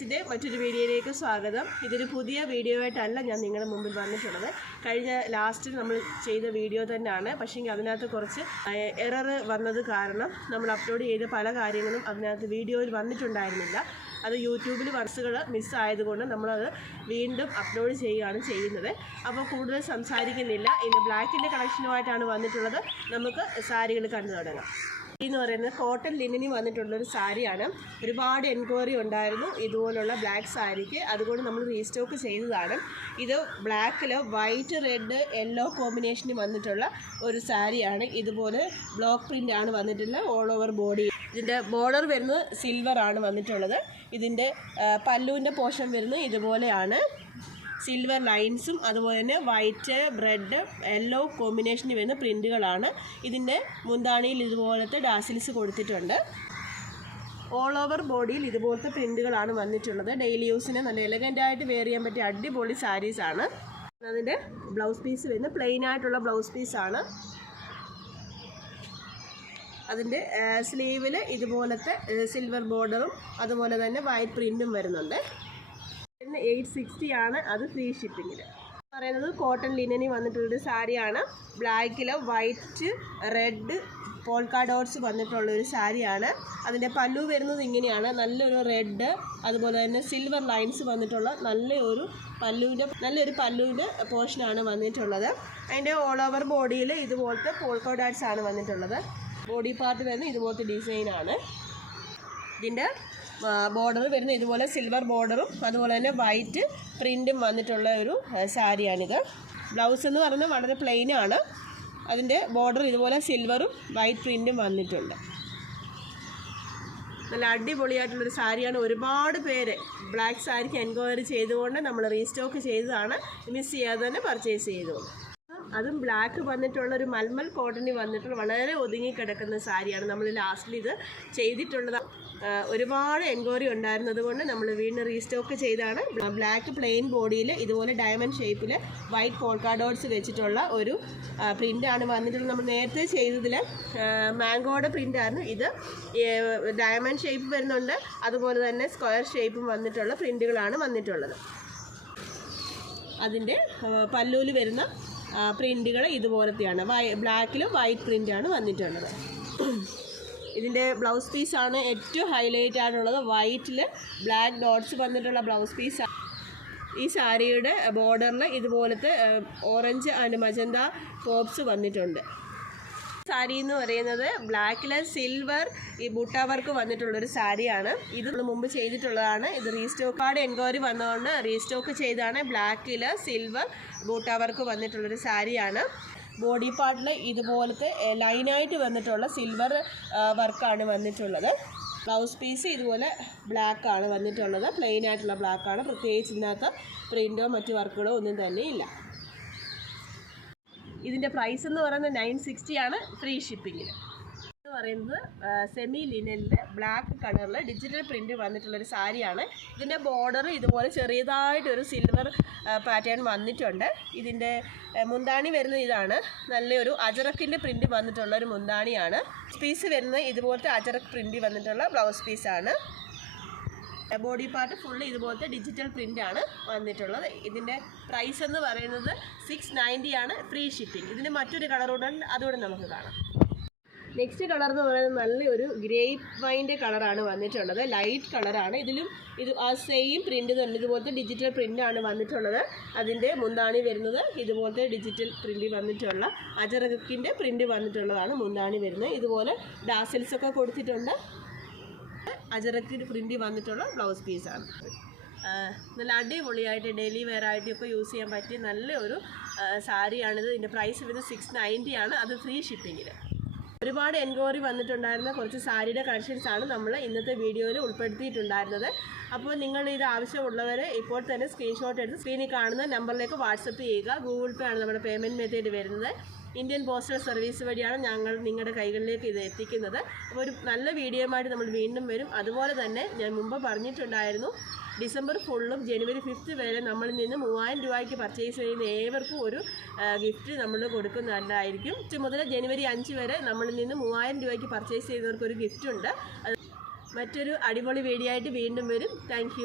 ിന്റെ മറ്റൊരു വീഡിയോയിലേക്ക് സ്വാഗതം. ഇതൊരു പുതിയ വീഡിയോ ആയിട്ടല്ല ഞാൻ നിങ്ങളുടെ മുമ്പിൽ വന്നിട്ടുള്ളത്. കഴിഞ്ഞ ലാസ്റ്റിൽ നമ്മൾ ചെയ്ത വീഡിയോ തന്നെയാണ്. പക്ഷേ അതിനകത്ത് കുറച്ച് എറർ വന്നത് കാരണം നമ്മൾ അപ്ലോഡ് ചെയ്ത പല കാര്യങ്ങളും അതിനകത്ത് വീഡിയോയിൽ വന്നിട്ടുണ്ടായിരുന്നില്ല. അത് യൂട്യൂബിൽ വർസുകൾ മിസ്സായതുകൊണ്ട് നമ്മളത് വീണ്ടും അപ്ലോഡ് ചെയ്യുകയാണ് ചെയ്യുന്നത്. അപ്പോൾ കൂടുതൽ സംസാരിക്കുന്നില്ല. ഇന്ന് ബ്ലാക്കിന്റെ കളക്ഷനുമായിട്ടാണ് വന്നിട്ടുള്ളത്. നമുക്ക് സാരികൾ കണ്ടു തുടങ്ങാം. എന്ന് പറയുന്നത് കോട്ടൺ വന്നിട്ടുള്ള ഒരു സാരിയാണ്. ഒരുപാട് എൻക്വയറി ഉണ്ടായിരുന്നു ഇതുപോലുള്ള ബ്ലാക്ക് സാരിക്ക്. അതുകൊണ്ട് നമ്മൾ റീസ്റ്റോക്ക് ചെയ്തതാണ്. ഇത് ബ്ലാക്കിൽ വൈറ്റ് റെഡ് യെല്ലോ കോമ്പിനേഷന് വന്നിട്ടുള്ള ഒരു സാരിയാണ്. ഇതുപോലെ ബ്ലോക്ക് പ്രിന്റ് ആണ് വന്നിട്ടുള്ളത് ഓൾ ഓവർ ബോഡി. ഇതിന്റെ ബോർഡർ വരുന്നത് സിൽവർ ആണ് വന്നിട്ടുള്ളത്. ഇതിന്റെ പല്ലുവിന്റെ പോർഷൻ വരുന്നത് ഇതുപോലെയാണ്. സിൽവർ ലൈൻസും അതുപോലെ തന്നെ വൈറ്റ് ബ്രെഡ് യെല്ലോ കോമ്പിനേഷനിൽ വരുന്ന പ്രിന്റുകളാണ് ഇതിന്റെ മുന്താണിയിൽ ഇതുപോലത്തെ ഡാസിൽസ് കൊടുത്തിട്ടുണ്ട്. ഓൾ ഓവർ ബോഡിയിൽ ഇതുപോലത്തെ പ്രിന്റുകളാണ് വന്നിട്ടുള്ളത്. ഡെയിലി യൂസിന് നല്ല എലഗന്റായിട്ട് വെയർ ചെയ്യാൻ പറ്റിയ അടിപൊളി സാരീസാണ് അതിന്റെ ബ്ലൗസ് പീസ് വരുന്നത് പ്ലെയിൻ ആയിട്ടുള്ള ബ്ലൗസ് പീസാണ് അതിന്റെ സ്ലീവിൽ ഇതുപോലത്തെ സിൽവർ ബോർഡറും അതുപോലെ തന്നെ വൈറ്റ് പ്രിന്റും വരുന്നുണ്ട്. എയ്റ്റ് സിക്സ്റ്റി ആണ് അത് ഫ്രീ ഷിപ്പിങ്ങിൽ പറയുന്നത് കോട്ടൺ ലിനനി വന്നിട്ടുള്ളൊരു സാരിയാണ്. ബ്ലാക്കിൽ വൈറ്റ് റെഡ് പോൾക്കാ ഡോട്ട്സ് വന്നിട്ടുള്ള ഒരു സാരിയാണ്. അതിന്റെ പല്ലു വരുന്നത് ഇങ്ങനെയാണ്. നല്ലൊരു റെഡ് അതുപോലെ തന്നെ സിൽവർ ലൈൻസ് വന്നിട്ടുള്ള നല്ലൊരു പല്ലുവിന്റെ നല്ലൊരു പല്ലുവിന്റെ പോർഷനാണ് വന്നിട്ടുള്ളത്. അതിന്റെ ഓൾ ഓവർ ബോഡിയിൽ ഇതുപോലത്തെ പോൾക്കാ ഡോട്ട്സ് ആണ് വന്നിട്ടുള്ളത്. ബോഡി പാർട്ട് വരുന്നത് ഇതുപോലത്തെ ഡിസൈനാണ് ഇതിന്റെ ബോർഡർ വരുന്ന ഇതുപോലെ സിൽവർ ബോർഡറും അതുപോലെ തന്നെ വൈറ്റ് പ്രിന്റും വന്നിട്ടുള്ള ഒരു സാരിയാണിത്. ബ്ലൗസ് എന്ന് പറയുന്നത് വളരെ പ്ലെയിനാണ് അതിന്റെ ബോർഡർ ഇതുപോലെ സിൽവറും വൈറ്റ് പ്രിന്റും വന്നിട്ടുണ്ട്. നല്ല അടിപൊളിയായിട്ടുള്ളൊരു സാരിയാണ്. ഒരുപാട് പേര് ബ്ലാക്ക് സാരിക്ക് എൻക്വയറി ചെയ്തുകൊണ്ട് നമ്മൾ റീസ്റ്റോക്ക് ചെയ്തതാണ്. മിസ് ചെയ്യാതെ തന്നെ പർച്ചേസ് ചെയ്തോളൂ അതും ബ്ലാക്ക് വന്നിട്ടുള്ള ഒരു മൽമൽ കോട്ടണി വന്നിട്ടുള്ള വളരെ ഒതുങ്ങി കിടക്കുന്ന സാരിയാണ് നമ്മൾ ലാസ്റ്റിൽ ഇത് ചെയ്തിട്ടുള്ളത്. ഒരുപാട് എൻക്വയറി ഉണ്ടായിരുന്നത് കൊണ്ട് നമ്മൾ വീണ്ടും റീസ്റ്റോക്ക് ചെയ്താണ്. ബ്ലാക്ക് പ്ലെയിൻ ബോഡിയിൽ ഇതുപോലെ ഡയമണ്ട് ഷേപ്പിൽ വൈറ്റ് പോൾക്കാ ഡോട്ട്സ് വെച്ചിട്ടുള്ള ഒരു പ്രിന്റാണ് വന്നിട്ടുള്ളത്. നമ്മൾ നേരത്തെ ചെയ്തതിൽ മാംഗോയുടെ പ്രിന്റായിരുന്നു ഇത് ഡയമണ്ട് ഷേപ്പ് വരുന്നുണ്ട്. അതുപോലെ തന്നെ സ്ക്വയർ ഷേപ്പും വന്നിട്ടുള്ള പ്രിന്റുകളാണ് വന്നിട്ടുള്ളത്. അതിന്റെ പല്ലൂൽ വരുന്ന പ്രിന്റുകൾ ഇതുപോലത്തെയാണ്. വൈ ബ്ലാക്കിലും വൈറ്റ് പ്രിന്റാണ് വന്നിട്ടുള്ളത്. ഇതിന്റെ ബ്ലൗസ് പീസാണ് ഏറ്റവും ഹൈലൈറ്റ് ആയിട്ടുള്ളത് വൈറ്റിൽ ബ്ലാക്ക് ഡോട്ട്സ് വന്നിട്ടുള്ള ബ്ലൗസ് പീസ്. ഈ സാരിയുടെ ബോർഡറിൽ ഇതുപോലത്തെ ഓറഞ്ച് ആൻഡ് മജന്ത പോപ്സ് വന്നിട്ടുണ്ട്. സാരി എന്ന് പറയുന്നത് ബ്ലാക്കിൽ സിൽവർ ഈ ബുട്ട വർക്ക് വന്നിട്ടുള്ളൊരു സാരിയാണ്. ഇത് മുമ്പ് ചെയ്തിട്ടുള്ളതാണ്. ഇത് റീസ്റ്റോക്ക് കാർഡ് എൻക്വയറി വന്നതുകൊണ്ട് റീസ്റ്റോക്ക് ചെയ്താണ് ബ്ലാക്കിൽ സിൽവർ ബൂട്ട വർക്ക് വന്നിട്ടുള്ളൊരു സാരിയാണ്. ബോഡി പാർട്ടിൽ ഇതുപോലത്തെ ലൈനായിട്ട് വന്നിട്ടുള്ള സിൽവർ വർക്കാണ് വന്നിട്ടുള്ളത്. ബ്ലൗസ് പീസ് ഇതുപോലെ ബ്ലാക്ക് ആണ് വന്നിട്ടുള്ളത്. പ്ലെയിൻ ആയിട്ടുള്ള ബ്ലാക്ക് ആണ് പ്രത്യേകിച്ച് ഇതിനകത്ത് പ്രിന്റോ മറ്റു വർക്കുകളോ ഒന്നും തന്നെ ഇല്ല. ഇതിന്റെ പ്രൈസ് എന്ന് പറയുന്നത് നയൻ സിക്സ്റ്റി ആണ് ഫ്രീ ഷിപ്പിങ്ങിന് എന്ന് പറയുന്നത് സെമി ലിനലിൽ ബ്ലാക്ക് കളറിൽ ഡിജിറ്റൽ പ്രിന്റ് വന്നിട്ടുള്ളൊരു സാരിയാണ്. ഇതിന്റെ ബോർഡർ ഇതുപോലെ ചെറിയതായിട്ടൊരു സിൽവർ പാറ്റേൺ വന്നിട്ടുണ്ട്. ഇതിന്റെ മുന്താണി വരുന്ന ഇതാണ്. നല്ലൊരു അജറക്കിന്റെ പ്രിന്റ് വന്നിട്ടുള്ള ഒരു മുന്താണിയാണ്. പീസ് വരുന്നത് ഇതുപോലത്തെ അജറക്ക് പ്രിന്റ് വന്നിട്ടുള്ള ബ്ലൗസ് പീസാണ് ബോഡി പാർട്ട് ഫുള്ള് ഇതുപോലത്തെ ഡിജിറ്റൽ പ്രിന്റ് ആണ് വന്നിട്ടുള്ളത്. ഇതിന്റെ പ്രൈസ് എന്ന് പറയുന്നത് സിക്സ് ആണ് ഫ്രീ ഷിപ്പിംഗ് ഇതിന് മറ്റൊരു കളറൂടെ അതുകൂടെ നമുക്ക് കാണാം. നെക്സ്റ്റ് കളർ എന്ന് പറയുന്നത് നല്ലൊരു ഗ്രേപ്പ് വൈന്റെ കളറാണ് വന്നിട്ടുള്ളത്. ലൈറ്റ് കളറാണ് ഇതിലും ഇത് ആ സെയിം പ്രിന്റ് തന്നെ ഇതുപോലത്തെ ഡിജിറ്റൽ പ്രിന്റ് ആണ് വന്നിട്ടുള്ളത്. അതിന്റെ മുന്താണി വരുന്നത് ഇതുപോലത്തെ ഡിജിറ്റൽ പ്രിന്റ് വന്നിട്ടുള്ള അജറക്കിന്റെ പ്രിന്റ് വന്നിട്ടുള്ളതാണ് മുന്താണി വരുന്നത്. ഇതുപോലെ ഡാസൽസൊക്കെ കൊടുത്തിട്ടുണ്ട്. അജറക്കിന് പ്രിന്റ് വന്നിട്ടുള്ള ബ്ലൗസ് പീസാണ്. നല്ല അടിപൊളിയായിട്ട് ഡെയിലി വെയർ ആയിട്ടൊക്കെ യൂസ് ചെയ്യാൻ പറ്റിയ നല്ല ഒരു സാരിയാണിത്. ഇതിന്റെ പ്രൈസ് വരുന്നത് സിക്സ് നയന്റി ആണ്. അത് ഫ്രീ ഷിപ്പിങ്ങിൽ ഒരുപാട് എൻക്വയറി വന്നിട്ടുണ്ടായിരുന്ന കുറച്ച് സാരിയുടെ കളക്ഷൻസ് ആണ് നമ്മൾ ഇന്നത്തെ വീഡിയോയിൽ ഉൾപ്പെടുത്തിയിട്ടുണ്ടായിരുന്നത്. അപ്പോൾ നിങ്ങൾ ഇത് ആവശ്യമുള്ളവർ ഇപ്പോൾ തന്നെ സ്ക്രീൻഷോട്ട് എടുത്ത് സ്ക്രീനിൽ കാണുന്ന നമ്പറിലേക്ക് വാട്സപ്പ് ചെയ്യുക. ഗൂഗിൾ പേ ആണ് നമ്മുടെ പേയ്മെന്റ് മെത്തേഡ് വരുന്നത്. ഇന്ത്യൻ പോസ്റ്റൽ സർവീസ് വഴിയാണ് ഞങ്ങൾ നിങ്ങളുടെ കൈകളിലേക്ക് ഇത് എത്തിക്കുന്നത്. അപ്പോൾ ഒരു നല്ല വീഡിയോയുമായിട്ട് നമ്മൾ വീണ്ടും വരും. അതുപോലെ തന്നെ ഞാൻ മുമ്പ് പറഞ്ഞിട്ടുണ്ടായിരുന്നു ഡിസംബർ ഫുള്ളും ജനുവരി ഫിഫ്ത്ത് വരെ നമ്മളിൽ നിന്ന് മൂവായിരം രൂപയ്ക്ക് പർച്ചേസ് ചെയ്യുന്ന ഏവർക്കും ഒരു ഗിഫ്റ്റ് നമ്മൾ കൊടുക്കുന്നതായിരിക്കും. മുതൽ ജനുവരി അഞ്ച് വരെ നമ്മളിൽ നിന്ന് മൂവായിരം രൂപയ്ക്ക് പർച്ചേസ് ചെയ്യുന്നവർക്ക് ഒരു ഗിഫ്റ്റ് ഉണ്ട്. മറ്റൊരു അടിപൊളി വീഡിയോ ആയിട്ട് വീണ്ടും വരും. താങ്ക്